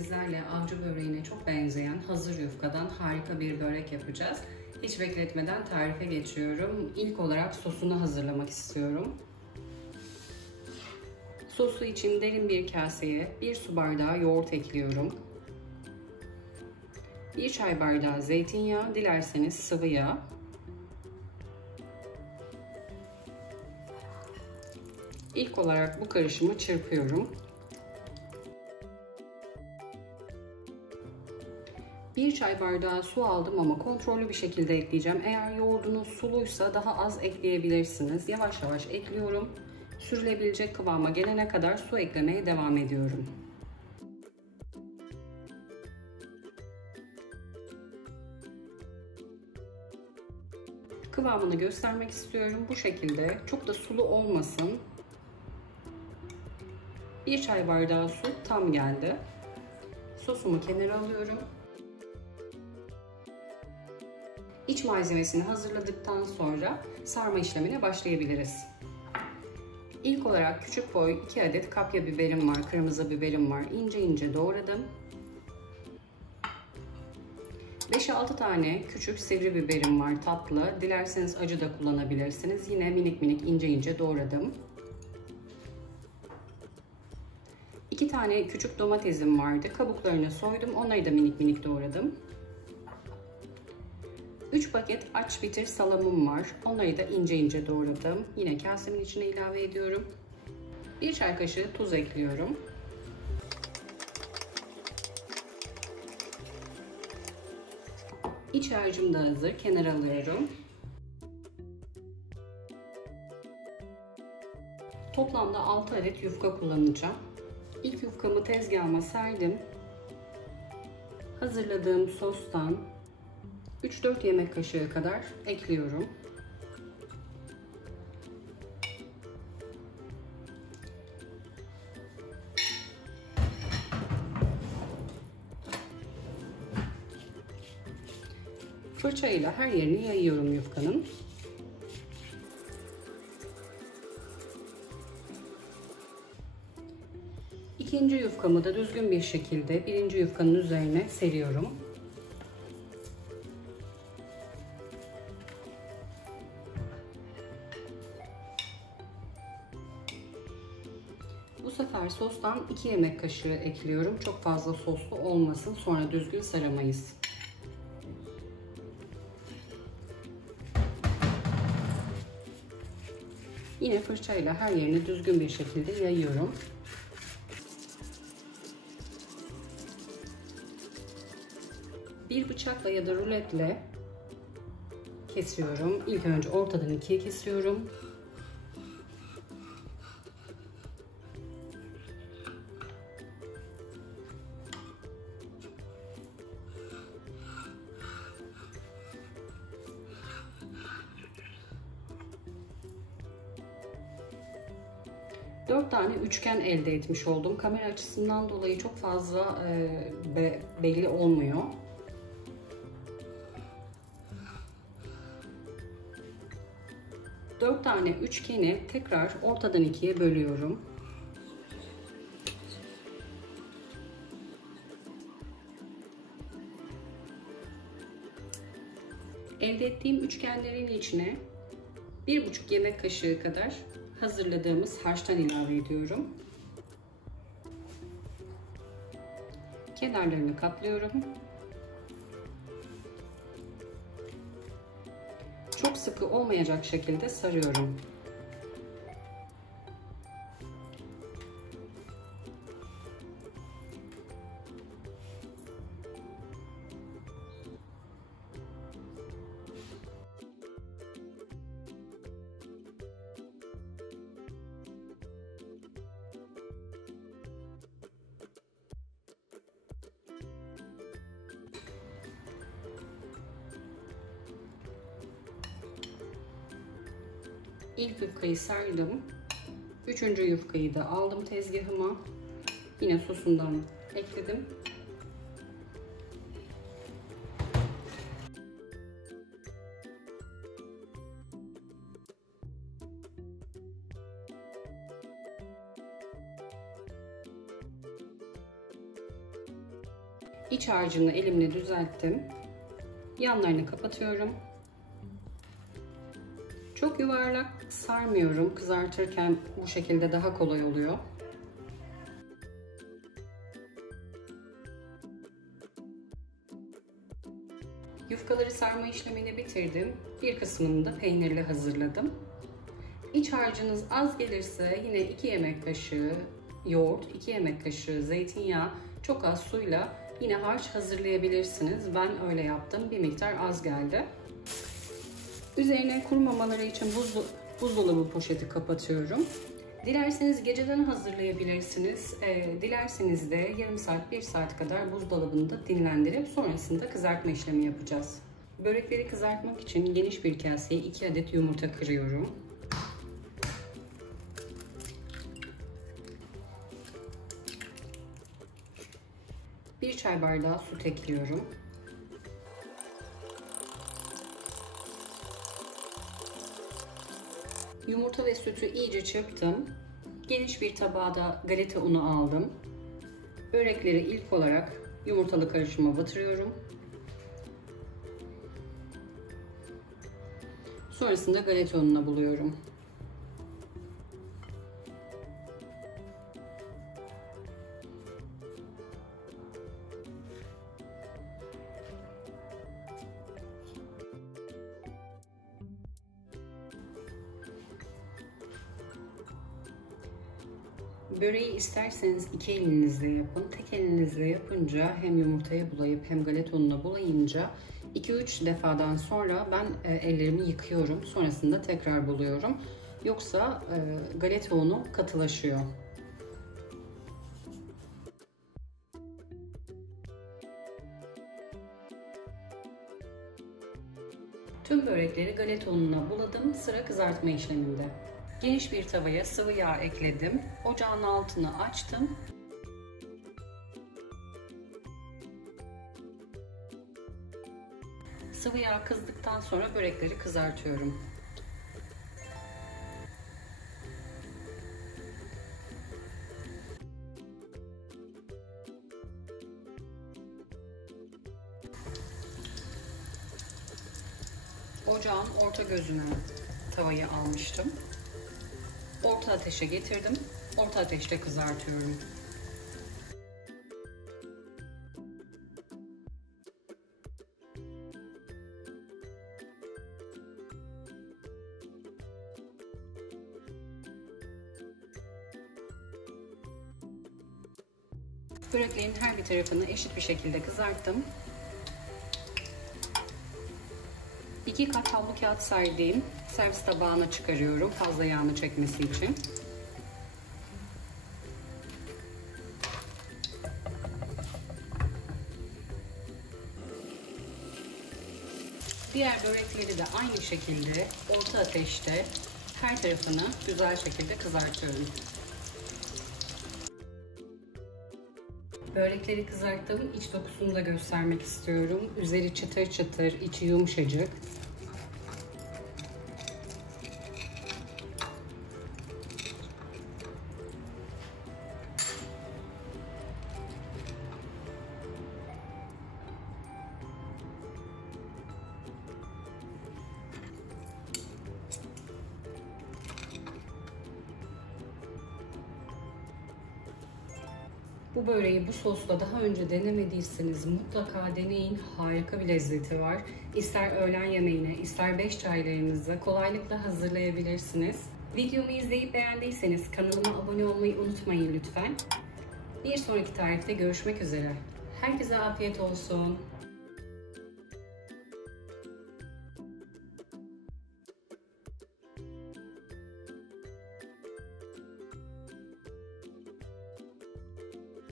sizlerle avcı böreğine çok benzeyen hazır yufkadan harika bir börek yapacağız. Hiç bekletmeden tarife geçiyorum. İlk olarak sosunu hazırlamak istiyorum. Sosu için derin bir kaseye 1 su bardağı yoğurt ekliyorum. 1 çay bardağı zeytinyağı, dilerseniz sıvı yağ. İlk olarak bu karışımı çırpıyorum. 1 çay bardağı su aldım ama kontrollü bir şekilde ekleyeceğim. Eğer yoğurdunuz suluysa daha az ekleyebilirsiniz. Yavaş yavaş ekliyorum. Sürülebilecek kıvama gelene kadar su eklemeye devam ediyorum. Kıvamını göstermek istiyorum. Bu şekilde çok da sulu olmasın. 1 çay bardağı su tam geldi. Sosumu kenara alıyorum. İç malzemesini hazırladıktan sonra sarma işlemine başlayabiliriz. İlk olarak küçük boy 2 adet kapya biberim var, kırmızı biberim var. İnce ince doğradım. 5-6 tane küçük sivri biberim var, tatlı. Dilerseniz acı da kullanabilirsiniz. Yine minik minik ince ince doğradım. 2 tane küçük domatesim vardı. Kabuklarını soydum. Onları da minik minik doğradım. 3 paket aç bitir salamım var. Onları da ince ince doğradım. Yine kasemin içine ilave ediyorum. 1 çay kaşığı tuz ekliyorum. İç harcım da hazır. Kenara alıyorum. Toplamda 6 adet yufka kullanacağım. İlk yufkamı tezgahıma serdim. Hazırladığım sostan 3-4 yemek kaşığı kadar ekliyorum. Fırçayla her yerini yayıyorum yufkanın. İkinci yufkamı da düzgün bir şekilde birinci yufkanın üzerine seriyorum. Bu sefer sostan 2 yemek kaşığı ekliyorum. Çok fazla soslu olmasın, sonra düzgün saramayız. Yine fırçayla her yerini düzgün bir şekilde yayıyorum. Bir bıçakla ya da ruletle kesiyorum. İlk önce ortadan ikiye kesiyorum. Dört tane üçgen elde etmiş oldum. Kamera açısından dolayı çok fazla belli olmuyor. Dört tane üçgeni tekrar ortadan ikiye bölüyorum. Elde ettiğim üçgenlerin içine 1,5 yemek kaşığı kadar hazırladığımız harçtan ilave ediyorum. Kenarlarını katlıyorum. Çok sıkı olmayacak şekilde sarıyorum. İlk yufkayı sardım. Üçüncü yufkayı da aldım tezgahıma. Yine sosundan ekledim. İç harcını elimle düzelttim. Yanlarını kapatıyorum. Çok yuvarlak sarmıyorum. Kızartırken bu şekilde daha kolay oluyor. Yufkaları sarma işlemini bitirdim. Bir kısmını da peynirli hazırladım. İç harcınız az gelirse yine 2 yemek kaşığı yoğurt, 2 yemek kaşığı zeytinyağı, çok az suyla yine harç hazırlayabilirsiniz. Ben öyle yaptım. Bir miktar az geldi. Üzerine kurumamaları için buzdolabı poşeti kapatıyorum. Dilerseniz geceden hazırlayabilirsiniz. Dilerseniz de yarım saat, 1 saat kadar buzdolabında dinlendirip sonrasında kızartma işlemi yapacağız. Börekleri kızartmak için geniş bir kaseye 2 adet yumurta kırıyorum. Bir çay bardağı süt ekliyorum. Yumurta ve sütü iyice çırptım. Geniş bir tabağa da galeta unu aldım. Börekleri ilk olarak yumurtalı karışıma batırıyorum. Sonrasında galeta ununa buluyorum. Böreği isterseniz 2 elinizle yapın. Tek elinizle yapınca hem yumurtaya bulayıp hem galeta ununa bulayınca 2-3 defadan sonra ben ellerimi yıkıyorum. Sonrasında tekrar buluyorum. Yoksa galeta unu katılaşıyor. Tüm börekleri galeta ununa buladım. Sıra kızartma işleminde. Geniş bir tavaya sıvı yağ ekledim. Ocağın altını açtım. Sıvı yağ kızdıktan sonra börekleri kızartıyorum. Ocağın orta gözüne tavayı almıştım. Orta ateşe getirdim. Orta ateşte kızartıyorum. Böreklerin her bir tarafını eşit bir şekilde kızarttım. 2 kat havlu kağıt serdiğim servis tabağına çıkarıyorum fazla yağını çekmesi için. Diğer börekleri de aynı şekilde orta ateşte her tarafını güzel şekilde kızartıyorum. Börekleri kızarttım. İç dokusunu da göstermek istiyorum. Üzeri çıtır çıtır, içi yumuşacık. Bu böreği bu sosla daha önce denemediyseniz mutlaka deneyin. Harika bir lezzeti var. İster öğlen yemeğine, ister 5 çaylarınızı kolaylıkla hazırlayabilirsiniz. Videomu izleyip beğendiyseniz kanalıma abone olmayı unutmayın lütfen. Bir sonraki tarifte görüşmek üzere. Herkese afiyet olsun.